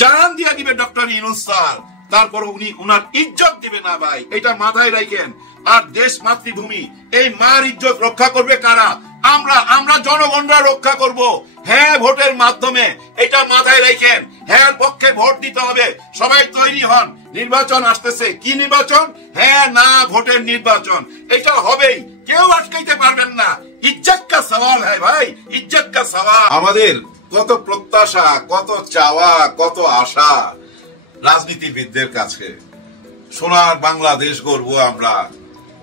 জানান দিয়ে দিবে ডক্টর ইউনূস স্যার, তারপর উনি উনার ইজ্জত দিবে না ভাই, এটা মাথায় রাখেন। আর দেশ মাতৃভূমি এই মার ইজ্জত রক্ষা করবে কারা? আমরা জনগণরা রক্ষা করব। হ্যাঁ ভোটের মাধ্যমে, এটা মাথায় রাখেন। হ্যাঁ পক্ষে ভোট দিতে হবে, সবাই তৈরি হন। নির্বাচন আসতেছে, কি নির্বাচন? হ্যাঁ না ভোটের নির্বাচন, এটা হবেই, কেউ আটকাইতে পারবেন না। ইজ্জত কা সওয়াল হ্যাঁ ভাই, ইজ্জত কা সওয়াল। আমাদের কত প্রত্যাশা, কত চাওয়া, কত আশা রাজনীতিবিদদের কাছে। সোনার বাংলাদেশ গড়বো আমরা,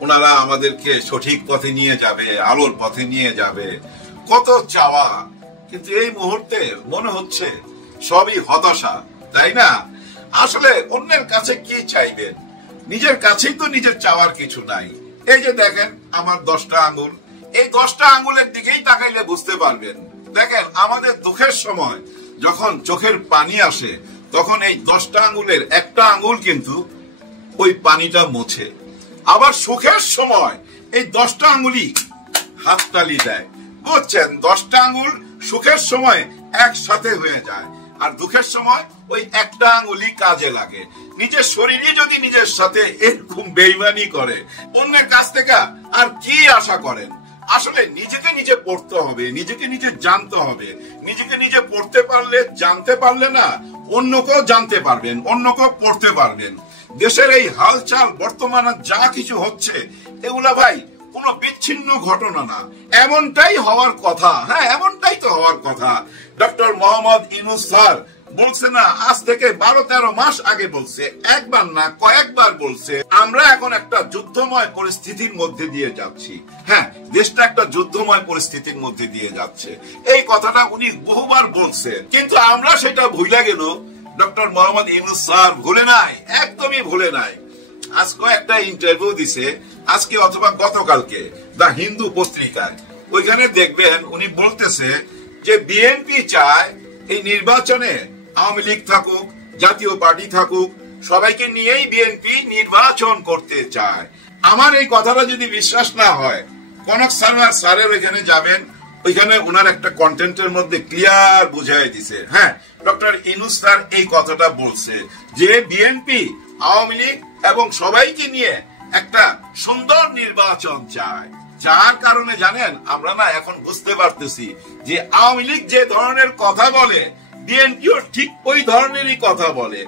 ওনারা আমাদেরকে সঠিক পথে নিয়ে যাবে, আলোর পথে নিয়ে যাবে, কত চাওয়া। কিন্তু এই মুহূর্তে মনে হচ্ছে সবই হতাশা, তাই না? আসলে অন্যের কাছে কি চাইবেন, নিজের কাছেই তো নিজের চাওয়ার কিছু নাই। এই যে দেখেন আমার 10টা আঙ্গুল, এই 10টা আঙ্গুলের দিকেই তাকাইলে বুঝতে পারবেন। দেখেন আমাদের দুঃখের সময় যখন চোখের পানি আসে, তখন এই 10টা আঙ্গুলের একটা আঙ্গুল কিন্তু ওই পানিটা মোছে। আবার সুখের সময় এই 10টা আঙ্গুলই হাততালি দেয়, বুঝছেন? 10টা আঙ্গুল সুখের সময় একসাথে হয়ে যায়, আর দুঃখের সময় ওই একটা আঙ্গুলই কাজে লাগে। নিজের শরীরই যদি নিজের সাথে এরকম বেইমানি করে, অন্যের কাছ থেকে আর কি আশা করেন? আসলে নিজেকে নিজে পড়তে হবে, নিজেকে নিজে জানতে হবে। নিজেকে নিজে পড়তে পারলে, জানতে পারলে না অন্যকেও জানতে পারবেন, অন্যকেও পড়তে পারবেন। দেশের এই হালচাল বর্তমানে যা কিছু হচ্ছে, এগুলা ভাই কোনো বিচ্ছিন্ন ঘটনা না, এমনটাই হওয়ার কথা। হ্যাঁ এমনটাই তো হওয়ার কথা। ডক্টর মোহাম্মদ ইউনূস স্যার বলছে না, আজ থেকে 12-13 মাস আগে বলছে, একবার না কয়েকবার বলছে, আমরা এখন একটা যুদ্ধময় পরিস্থিতির মধ্যে দিয়ে যাচ্ছি। হ্যাঁ দেশটা একটা যুদ্ধময় পরিস্থিতির মধ্যে দিয়ে যাচ্ছে, এই কথাটা উনি বহুবার বলছে। কিন্তু আমরা সেটা ভুলে গেল। ডক্টর মোহাম্মদ ইউনূস স্যার ভুলে নাই, একদমই ভুলে নাই। আজকে একটা ইন্টারভিউ দিছে, আজকে অথবা গতকালকে দা হিন্দু পত্রিকায়, ওইখানে দেখবেন উনি বলতেছে যে বিএনপি চায় এই নির্বাচনে আওয়ামী লীগ থাকুক, জাতীয় পার্টি থাকুক, সবাইকে নিয়েই বিএনপি নির্বাচন করতে চায়। আমার এই কথাটা যদি বিশ্বাস না হয়, কনক সানোয়ার স্যারের ওইখানে যাবেন, ওইখানে ওনার একটা কন্টেন্টের মধ্যে ক্লিয়ার বুঝাই দিছে। হ্যাঁ ডক্টর ইউনূস স্যার এই কথাটা বলছে যে বিএনপি আওয়ামী লীগ এবং সবাইকে নিয়ে একটা সুন্দর নির্বাচন চায়। যার কারণে জানেন আমরা না এখন বুঝতে পারতেছি যে আওয়ামী লীগ যে ধরনের কথা বলে, বিএনপিও ঠিক ওই ধরনেরই কথা বলে।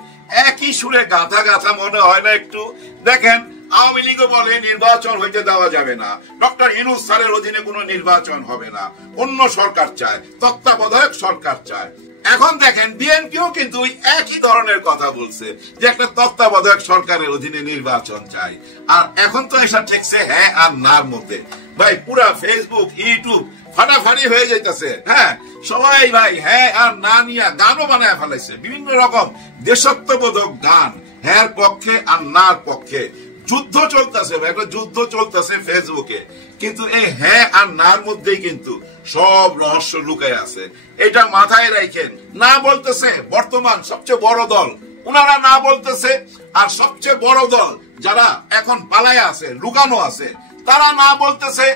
একই সুরে গাথা গাথা মনে হয় না একটু? দেখেন আওয়ামী লীগও বলে নির্বাচন হইতে দেওয়া যাবে না, ডক্টর ইউনূস স্যারের অধীনে কোনো নির্বাচন হবে না, অন্য সরকার চায়, তত্ত্বাবধায়ক সরকার চায়। এখন দেখেন বিএনপিও কিন্তু একই ধরনের কথা বলছে যে একটা তত্ত্বাবধায়ক সরকারের অধীনে নির্বাচন চাই। আর এখন তো এসব ঠেকছে হ্যাঁ আর নার মধ্যে। ভাই পুরা ফেসবুক ইউটিউব ফাটাফাটি হয়ে যাইতেছে। হ্যাঁ সবাই ভাই হ্যাঁ আর না নিয়ে গানও বানায় ফেলাইছে, বিভিন্ন রকম দেশাত্মবোধক গান, হ্যাঁ পক্ষে আর নার পক্ষে। যুদ্ধ চলতেছে, একটা যুদ্ধ চলতেছে ফেসবুকে। কিন্তু এই হ্যাঁ আর নার মধ্যেই কিন্তু সব রহস্য লুকায় আছে, এটা মাথায় রাখেন। না বলতেছে বর্তমান সবচেয়ে বড় দল, ওনারা না বলতেছে। আর সবচেয়ে বড় দল যারা এখন পালায় আছে, লুকানো আছে, তারা না বলতেছে।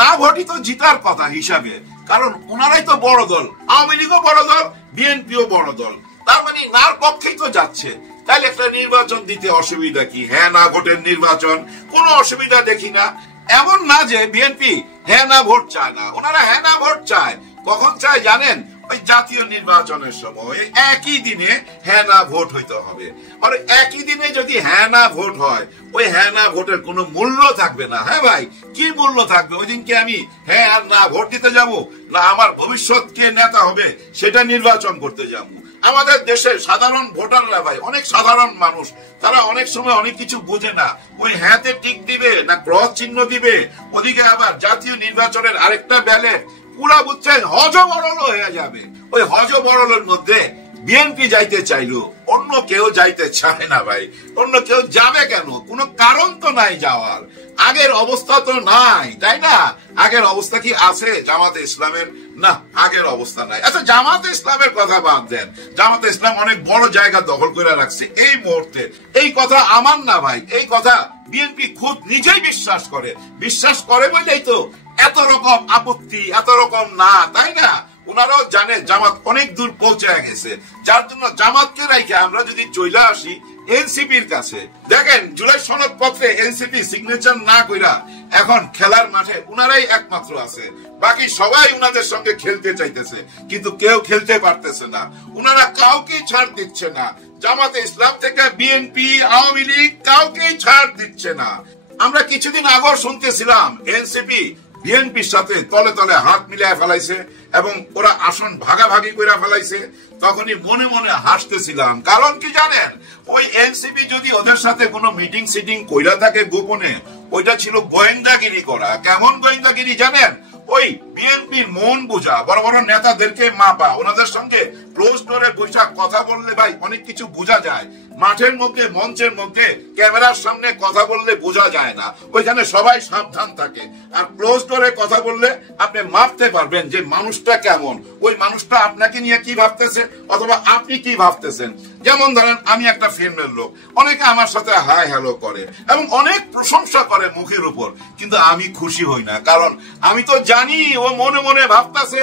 না ভোটই তো জিতার কথা হিসাবে, কারণ ওনারাই তো বড় দল। আওয়ামী লীগও বড় দল, বিএনপিও বড় দল, তার মানে নার পক্ষেই তো যাচ্ছে। তাহলে একটা নির্বাচন দিতে অসুবিধা কি? হ্যাঁ না ভোটের নির্বাচন, কোনো অসুবিধা দেখি না। এমন না যে বিএনপি হ্যাঁ না ভোট চায় না, ওনারা হ্যাঁ না ভোট চায়। কখন চায় জানেন? ওই জাতীয় নির্বাচনের সময় একই দিনে হ্যাঁ না ভোট হইতে হবে। আর একই দিনে যদি হ্যাঁ না ভোট হয়, ওই হ্যাঁ না ভোটের কোনো মূল্য থাকবে না। হ্যাঁ ভাই কি মূল্য থাকবে? ওই দিনকে আমি হ্যাঁ আর না ভোট দিতে যাব, না আমার ভবিষ্যৎ কে নেতা হবে সেটা নির্বাচন করতে যাব। আমাদের দেশের সাধারণ ভোটাররা ভাই অনেক সাধারণ মানুষ, তারা অনেক সময় অনেক কিছু বুঝে না। ওই হ্যাঁতে টিক দিবে না ক্রস চিহ্ন দিবে, ওদিকে আবার জাতীয় নির্বাচনের আরেকটা ব্যালেট পুরা বুঝছেন হজবরল হয়ে যাবে। ওই হজবরলের মধ্যে বিএনপি যাইতে চাইলো, অন্য কেউ যাইতে চায় না ভাই। অন্য কেউ যাবে কেন? কোনো কারণ তো নাই যাওয়ার। আগের অবস্থা তো নাই, তাই না? আগের অবস্থা কি আছে জামাতে ইসলামের? না, আগের অবস্থা নাই। আচ্ছা জামাতে ইসলামের কথা বাদ দেন, জামাতে ইসলাম অনেক বড় জায়গা দখল করে রাখছে এই মুহূর্তে। এই কথা আমার না ভাই, এই কথা বিএনপি খুব নিজেই বিশ্বাস করে। বিশ্বাস করে বলেই তো এত রকম আপত্তি, এত রকম না, তাই না? ওনারাও জানে জামাত অনেক দূর পৌঁছায় গেছে, যার জন্য জামাতকে রাইখে আমরা যদি চলে আসি এনসিপির কাছে, দেখেন জুলাই সনদ পত্রে এনসিপি সিগনেচার না কইরা এখন খেলার মাঠে উনারাই একমাত্র আছে, বাকি সবাই উনাদের সঙ্গে খেলতে চাইতেছে কিন্তু কেউ খেলতে পারতেছে না, উনারা কাউকে ছাড় দিচ্ছে না। জামাতে ইসলাম থেকে বিএনপি, আওয়ামী লীগ কাউকে ছাড় দিচ্ছে না। আমরা কিছুদিন আগেও শুনতেছিলাম এনসিপি বিএনপির সাথে তলে তলে হাত মিলিয়ে ফেলাইছে এবং ওরা আসন ভাগাভাগি করে ফেলাইছে। তখনই মনে মনে হাসতেছিলাম, কারণ কি জানেন, ওই এনসিপি যদি ওদের সাথে কোনো মিটিং সিটিং কইরা থাকে গোপনে, ওইটা ছিল গোয়েন্দাগিরি করা। কেমন গোয়েন্দাগিরি জানেন, ওই বিএনপির মন বোঝা বড় বড় নেতাদেরকে মাপা, ওনাদের সঙ্গে ক্লোজ ডোরে বসে কথা বললে ভাই অনেক কিছু বোঝা যায়। মাঠের মধ্যে মঞ্চের মধ্যে ক্যামেরার সামনে কথা বললে বোঝা যায় না, ওইখানে সবাই সাবধান থাকে। আর ক্লোজ ডোরে কথা বললে আপনি মাপতে পারবেন যে মানুষটা কেমন, ওই মানুষটা আপনাকে নিয়ে কি ভাবতেছে অথবা আপনি কি ভাবতেছেন। যেমন ধরেন আমি একটা ফিল্মের লোক, অনেকে আমার সাথে হাই হ্যালো করে এবং অনেক প্রশংসা করে মুখের উপর, কিন্তু আমি খুশি হই না, কারণ আমি তো জানি ও মনে মনে ভাবতেছে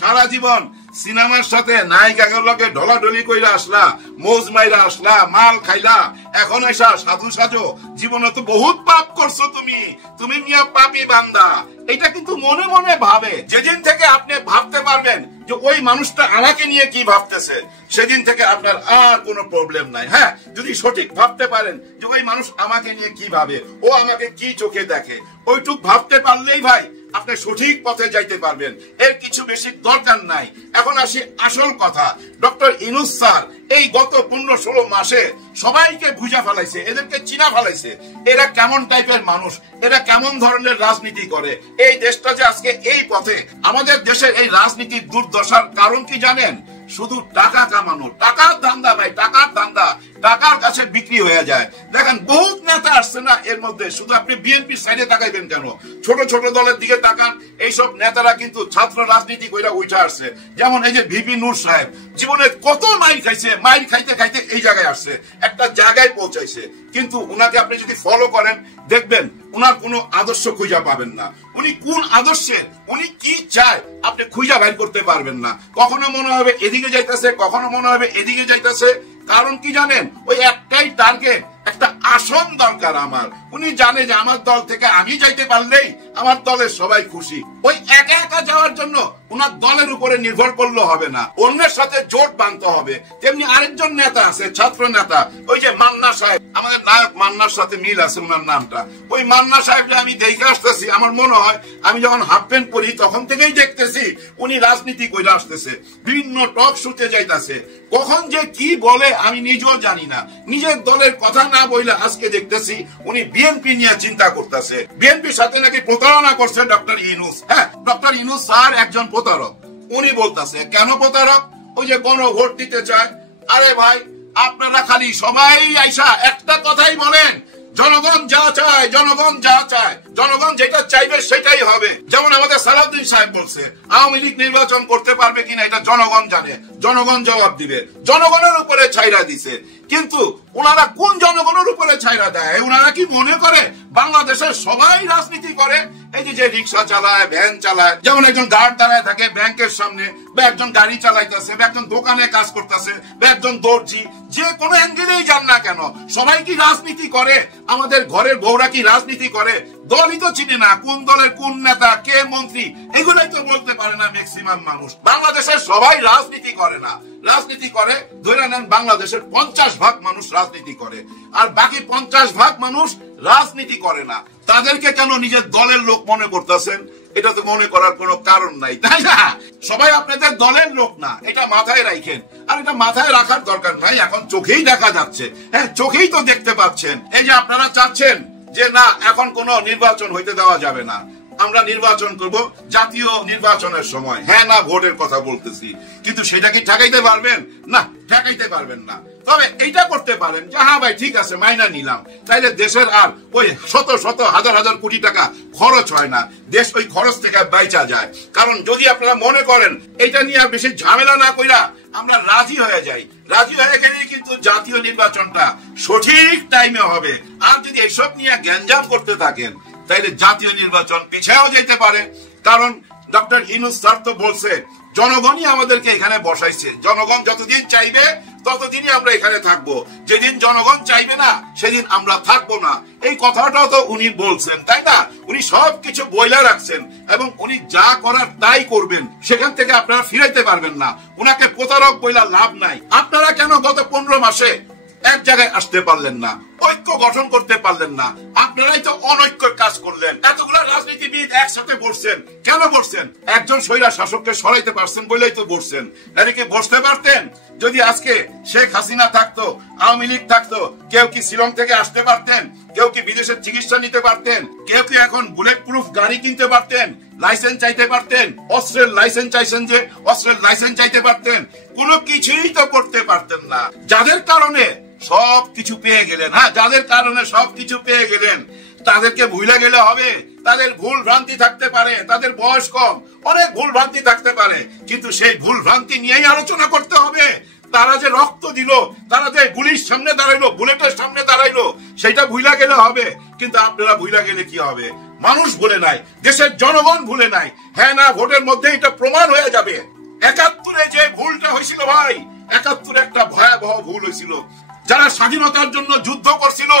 সারা জীবন সিনেমার সাথে নায়িকার লগে ঢলাঢলি কইরা আসলা, মৌজ মাইরা আসলা, মাল খাইলা, এখন এসা সাধু সাজো, জীবনে তো বহুত পাপ করছো তুমি মিয়া পাপী বান্দা। এটা কিন্তু মনে মনে ভাবে। যেদিন থেকে আপনি ভাবতে পারবেন যে ওই মানুষটা আমাকে নিয়ে কি ভাবতেছে, সেদিন থেকে আপনার আর কোনো প্রবলেম নাই। হ্যাঁ, যদি সঠিক ভাবতে পারেন যে ওই মানুষ আমাকে নিয়ে কি ভাবে, ও আমাকে কি চোখে দেখে, ওইটুক ভাবতে পারলেই ভাই আপনি সঠিক পথে যাইতে পারবেন, এর কিছু বেশি দরকার নাই। এখন আসি আসল কথা, ডক্টর ইউনূস স্যার এই গত 15-16 মাসে সবাইকে বুঝা ফেলাইছে, এদেরকে চিনা ফেলাইছে, এরা কেমন টাইপের মানুষ, এরা কেমন ধরনের রাজনীতি করে। এই দেশটা যে আজকে এই পথে, আমাদের দেশের এই রাজনীতির দুর্দশার কারণ কি জানেন, শুধু টাকা কামানো, টাকার ধান্দা ভাই, টাকার ধান্দা, টাকার কাছে বিক্রি হয়ে যায়। দেখেন বহুত নেতা আসছে না এর মধ্যে, শুধু আপনি বিএনপির সাইডে তাকাইবেন কেন, ছোট ছোট দলের দিকে তাকান, এইসব নেতারা কিন্তু ছাত্র রাজনীতি কইরা উঠে আসছে। যেমন এই যে ভিপি নূর সাহেব জীবনে কত মাইর খাইছে, মাইর খাইতে খাইতে এই জায়গায় আসছে, একটা জায়গায় পৌঁছাইছে, কিন্তু উনাকে আপনি যদি ফলো করেন দেখবেন উনার কোনো আদর্শ খুঁজা পাবেন না। উনি কোন আদর্শে, উনি কি চায় আপনি খুঁজা বাইর করতে পারবেন না। কখনো মনে হবে এদিকে যাইতেছে, কখনো মনে হবে এদিকে যাইতেছে। কারণ কি জানেন, ওই একটাই টার্গেট, একটা আসন দরকার আমার। উনি জানে যে আমার দল থেকে আমি যাইতে পারলেই আমার দলের সবাই খুশি। ওই একা একা যাওয়ার জন্য উনার দলের উপরে নির্ভর করলে হবে না, অন্যের সাথে জোট বাঁধতে হবে। তেমনি আরেকজন নেতা আছে, ছাত্র নেতা, ওই যে মান্না সাহেব, আমাদের নায়ক মান্নার সাথে মিল আছে উনার নামটা। ওই মান্না সাহেব আমি দেখে আসতেছি, আমার মনে হয় আমি যখন হাফ প্যান্ট পরি তখন থেকেই দেখতেছি উনি রাজনীতি করে আসতেছে, বিভিন্ন টক শোতে যাইতেছে, কখন যে কি বলে আমি নিজেও জানি না। নিজের দলের কথা না বইলে আজকে দেখতেছি উনি বিএনপি নিয়ে চিন্তা করতেছে, বিএনপির সাথে নাকি প্রতারণা করছে ডক্টর ইউনূস। হ্যাঁ, ডক্টর ইউনূস স্যার একজন প্রতারক। উনি বলতেছে কেন প্রতারক, ওই যে গণভোট দিতে চায়। আরে ভাই, আপনারা খালি সবাই আইসা একটা কথাই বলেন, জনগণ যা চায়, জনগণ যা চায়, জনগণ যেটা চাইবে সেটাই হবে। যেমন আমাদের সালাউদ্দিন সাহেব বলছে আওয়ামী লীগ নির্বাচন করতে পারবে কিনা এটা জনগণ জানে, জনগণ জবাব দিবে, জনগণের উপরে ছাইরা দিছে। কিন্তু ওনারা কোন জনগণের উপরে ছাইরা দেয়? ওনারা কি মনে করে বাংলাদেশের সবাই রাজনীতি করে? এই যে রিক্সা চালায়, ভ্যান চালায়, যেমন একজন গার্ড দাঁড়ায় থাকে ব্যাংকের সামনে, বা একজন গাড়ি চালাইতেছে, বা একজন দোকানে কাজ করতেছে, বা একজন দর্জি, যে কোনো অ্যাঙ্গেলেই যান না কেন সবাই কি রাজনীতি করে? আমাদের ঘরের বউরা কি রাজনীতি করে? দলই তো চিনে না, কোন দলের কোন নেতা, কে মন্ত্রী, এগুলাই তো বলতে পারে না ম্যাক্সিমাম মানুষ। বাংলাদেশের সবাই রাজনীতি করে না, রাজনীতি করে ধরে নেন বাংলাদেশের 50% মানুষ রাজনীতি করে, আর বাকি 50% মানুষ রাজনীতি করে না। তাদেরকে কেন নিজের দলের লোক মনে করতেছেন? এটা তো মনে করার কোনো কারণ নাই, তাই না? সবাই আপনাদের দলের লোক না, এটা মাথায় রাখেন। আর এটা মাথায় রাখার দরকার নাই, এখন চোখেই দেখা যাচ্ছে। হ্যাঁ, চোখেই তো দেখতে পাচ্ছেন। এই যে আপনারা চাচ্ছেন যে না এখন কোনো নির্বাচন হইতে দেওয়া যাবে না, আমরা নির্বাচন করব জাতীয় নির্বাচনের সময়। হ্যাঁ না, ভোটের কথা বলতেছি, কিন্তু সেটা কি ঠেকাইতে পারবেন? না, ঠেকাইতে পারবেন না। তবে এইটা করতে পারেন যে হ্যাঁ ভাই ঠিক আছে, মাইনা নিলাম, তাইলে দেশের আর ওই শত শত হাজার হাজার কোটি টাকা খরচ হয় না, দেশ ওই খরচ থেকে বাইচা যায়। কারণ যদি আপনারা মনে করেন এটা নিয়ে বেশি ঝামেলা না কইরা আমরা রাজি হয়ে যাই, রাজি হয়ে গেলেই কিন্তু জাতীয় নির্বাচনটা সঠিক টাইমে হবে। আর যদি এসব নিয়ে গ্যাঞ্জাম করতে থাকেন তাইলে জাতীয় নির্বাচন পিছায়ও যেতে পারে। কারণ ডক্টর ইউনূস স্যার তো বলছে জনগণই আমাদেরকে এখানে বসাইছে, জনগণ যতদিন চাইবে ততদিনই আমরা এখানে থাকবো, যেদিন জনগণ চাইবে না সেদিন আমরা থাকবো না। এই কথাটাও তো উনি বলছেন, তাই না? উনি সবকিছু বইলা রাখছেন এবং উনি যা করার তাই করবেন, সেখান থেকে আপনারা ফিরাইতে পারবেন না। উনাকে প্রতারক বইলা লাভ নাই। আপনারা কেন গত 15 মাসে এক জায়গায় আসতে পারলেন না, ঐক্য গঠন করতে পারলেন না? আপনারাই তো অনৈক্যের কাজ করলেন। এতগুলা রাজনীতিবিদ একসাথে বসছেন, কেন বসছেন? একজন স্বৈরা শাসককে সরাইতে পারছেন বলেই তো বসছেন। এদিকে বসতে পারতেন যদি আজকে শেখ হাসিনা থাকতো, আওয়ামী লীগ থাকতো, কেউ কি শিলং থেকে আসতে পারতেন, কেউ কি বিদেশের চিকিৎসা নিতে পারতেন, কেউ কি এখন বুলেট প্রুফ গাড়ি কিনতে পারতেন, লাইসেন্স চাইতে পারতেন, অস্ত্রের লাইসেন্স চাইছেন যে অস্ত্রের লাইসেন্স চাইতে পারতেন? কোনো কিছুই তো করতে পারতেন না। যাদের কারণে সবকিছু পেয়ে গেলেন, হ্যাঁ, যাদের কারণে সবকিছু পেয়ে গেলেন, তাদেরকে ভুলে গেলে হবে? তাদের ভুল ভ্রান্তি থাকতে পারে, তাদের বয়স কম, অনেক ভুল ভ্রান্তি থাকতে পারে, কিন্তু সেই ভুল ভ্রান্তি নিয়েই আলোচনা করতে হবে। তারা যে রক্ত দিল, তারা যে গুলির সামনে দাঁড়াইলো, বুলেটের সামনে দাঁড়াইলো, সেটা ভুলে গেলে হবে। কিন্তু আপনারা ভুলে গেলে কি হবে? মানুষ ভুলে নাই, দেশের জনগণ ভুলে নাই। হ্যাঁ না ভোটের মধ্যে এটা প্রমাণ হয়ে যাবে। 71-এ যে ভুলটা হয়েছিল ভাই, 71 একটা ভয়াবহ ভুল হয়েছিল। যারা স্বাধীনতার জন্য যুদ্ধ করছিল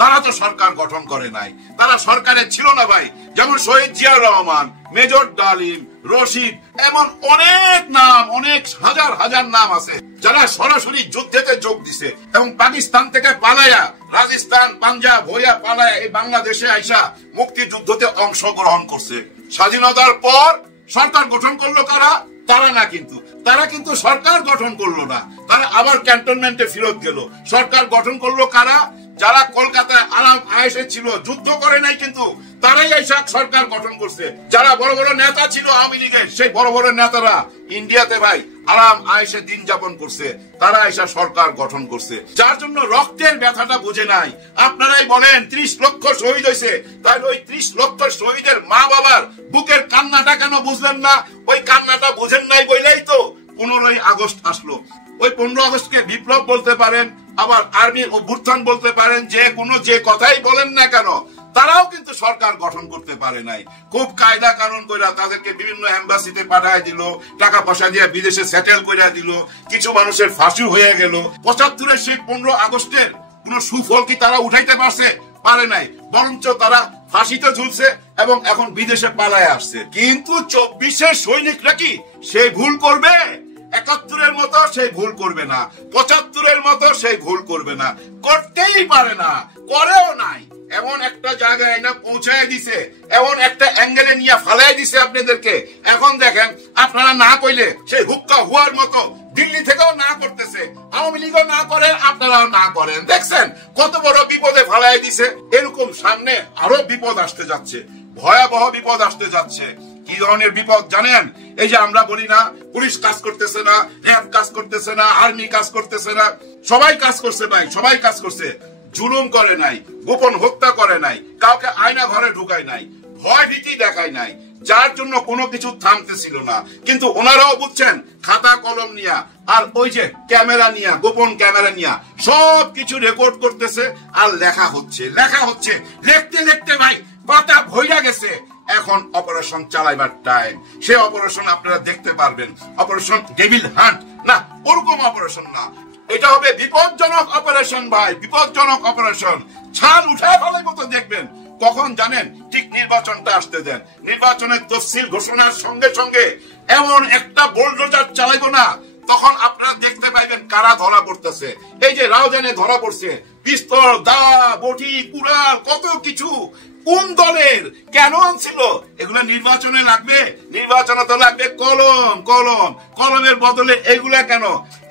তারা তো সরকার গঠন করে নাই, তারা সরকারে ছিল না ভাই। যেমন শহীদ জিয়াউর রহমান, মেজর ডালিম, রশিদ, এমন অনেক নাম, অনেক হাজার হাজার নাম আছে যারা সরাসরি যুদ্ধেতে যোগ দিছে এবং পাকিস্তান থেকে পালায়া, রাজস্থান, পাঞ্জাব হইয়া পালায়া এই বাংলাদেশে আইসা মুক্তিযুদ্ধতে অংশগ্রহণ করছে। স্বাধীনতার পর সরকার গঠন করলো কারা? তারা না, কিন্তু তারা কিন্তু সরকার গঠন করলো না, তারা আবার ক্যান্টনমেন্টে ফেরত গেল। সরকার গঠন করলো কারা? যারা কলকাতায় আরাম আয়েশে ছিল, যুদ্ধ করে নাই, কিন্তু তারাই এসে সরকার গঠন করছে। যারা বড় বড় নেতা ছিল আওয়ামী লীগের, সেই বড় বড় নেতারা ইন্ডিয়াতে ভাই আরাম আয়েশে দিন যাপন করছে, তারা এসে সরকার গঠন করছে। যার জন্য রক্তের ব্যথাটা বুঝে নাই। আপনারাই বলেন 30 লক্ষ শহীদ হয়েছে, তাহলে ওই 30 লক্ষ শহীদের মা বাবার বুকের কান্নাটা কেন বুঝলেন না? ওই কান্নাটা বুঝেন নাই বলেই তো 15ই আগস্ট আসলো। ওই 15 আগস্টকে বিপ্লব বলতে পারেন, আবার আর্মির অভ্যুত্থান বলতে পারেন, যে কথাই বলেন না কেন, তারাও কিন্তু সরকার গঠন করতে পারে নাই। খুব কায়দা কানুন কইরা তাদেরকে বিভিন্ন এম্বাসিতে পাঠায় দিল, টাকা পয়সা দিয়ে বিদেশে সেটেল কইরা দিল, কিছু মানুষের ফাঁসি হয়ে গেল। 75-এর সেই 15 আগস্টের কোন সুফল কি তারা উঠাইতে পারছে? পারে নাই, বরঞ্চ তারা ফাঁসিতে ঝুলছে এবং এখন বিদেশে পালায় আসছে। কিন্তু 24-এর সৈনিকরা কি সেই ভুল করবে? 71-এর মতো সেই ভুল করবে না, 75-এর মতো সেই ভুল করবে না, করতেই পারে না, করেও নাই। এমন একটা জায়গায় না পৌঁছায় দিছে, এমন একটা অ্যাঙ্গেলে নিয়ে ফালাই দিছে আপনাদেরকে। এখন দেখেন, আপনারা না কইলে সেই হুক্কা হুয়ার মতো দিল্লি থেকেও না করতেছে, আওয়ামী লীগও না করে, আপনারাও না করেন। দেখছেন কত বড় বিপদে ফালাই দিছে। এরকম সামনে আরো বিপদ আসতে যাচ্ছে, ভয়াবহ বিপদ আসতে যাচ্ছে। কি ধরনের বিপদ জানেন? এই যে আমরা বলি না পুলিশ কাজ করতেছে না, র্যাব কাজ করতেছে না, আর্মি কাজ করতেছে না, সবাই কাজ করছে ভাই, সবাই কাজ করছে। জুলুম করে নাই, গোপন হত্যা করে নাই, কাউকে আয়না ঘরে ঢুকায় নাই, ভয় ভীতি দেখায় নাই, যার জন্য কোনো কিছু থামতেছিল না। কিন্তু ওনারাও বুঝছেন, খাতা কলম নিয়া আর ওই যে ক্যামেরা নিয়া, গোপন ক্যামেরা নিয়া সব কিছু রেকর্ড করতেছে আর লেখা হচ্ছে, লিখতে লিখতে ভাই পাতা ভইরা গেছে। এখন অপারেশন চালাইবার টাইম। সে অপারেশন আপনারা দেখতে পারবেন, অপারেশন ডেভিল হান্ট না, ওরকম অপারেশন না, এটা হবে বিপজ্জনক অপারেশন ভাই, বিপজ্জনক অপারেশন। ছাল উঠায় ফেলার মতো দেখবেন। কখন জানেন? ঠিক নির্বাচনটা আসতে দেন, নির্বাচনের তফসিল ঘোষণার সঙ্গে সঙ্গে এমন একটা বুলডোজার চালাইবো না, তখন আপনারা দেখতে পাইবেন কারা ধরা পড়তেছে। এই যে রাউজানে ধরা পড়ছে, পিস্তল, দা, বটি, কুড়াল, কত কিছু। কোন দলের কেন আনছিল? এগুলো নির্বাচনে লাগবে? নির্বাচনে তো লাগবে কলম, কলমের বদলে এগুলা কেন?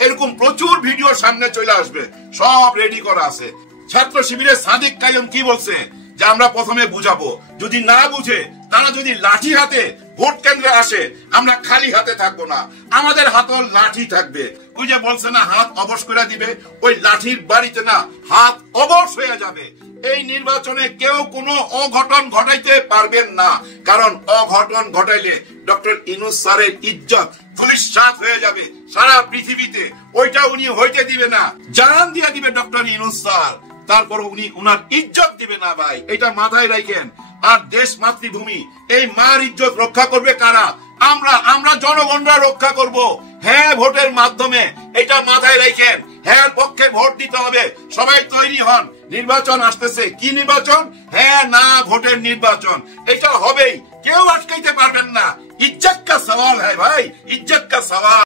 এরকম প্রচুর ভিডিও সামনে চলে আসবে, সব রেডি করা আছে। ছাত্র শিবিরের সাদিক কাইয়ুম কি বলছে? যে আমরা প্রথমে বুঝাবো, যদি না বুঝে তারা যদি লাঠি হাতে ভোট কেন্দ্রে আসে, আমরা খালি হাতে থাকবো না, আমাদের হাতে লাঠি থাকবে। ওই যে বলছে না হাত অবশ করে দিবে, ওই লাঠির বাড়িতে না হাত অবশ হয়ে যাবে। এই নির্বাচনে কেউ কোনো অঘটন ঘটাইতে পারবেন না, কারণ অঘটন ঘটাইলে ডক্টর ইউনূস স্যারের ইজ্জত ধূলিসাৎ হয়ে যাবে সারা পৃথিবীতে। ওইটা উনি হইতে দিবে না, জানান দিয়ে দিবে ডক্টর ইউনূস স্যার, তারপর উনি উনার ইজ্জত দিবে না ভাই, এটা মাথায় রাখেন। আর দেশ মাতৃভূমি এই মার ইজ্জত রক্ষা করবে কারা? আমরা আমরা জনগণরা রক্ষা করব। হ্যাঁ, ভোটের মাধ্যমে এটা মাথায় রাখেন। হ্যাঁ, পক্ষে ভোট দিতে হবে। সবাই তৈরি হন, নির্বাচন আসতেছে। কি নির্বাচন? হ্যাঁ না ভোটের নির্বাচন। এটা হবেই, কেউ আটকাইতে পারবেন না। ইজ্জত কা সওয়াল হ্যায় ভাই, ইজ্জত কা সওয়াল।